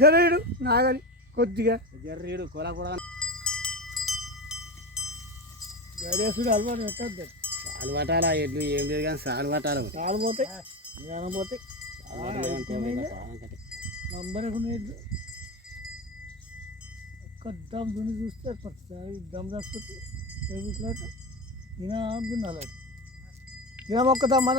జరేడు నాగలి కొద్దిగా. జర్రీడు కొల కూడా గడేసుడు అలవాటు పెట్టద్దు. సాలు పట్టాలా ఎడ్లు ఏం లేదు కానీ సాలు పట్టాలి కాలు పోతాయి పోతాయి నంబర్ ఒక్క దమ్ దున్ని చూస్తే పడుతుంది దమ్ దిన దున్నాలి. దినం ఒక్క దమ్ మన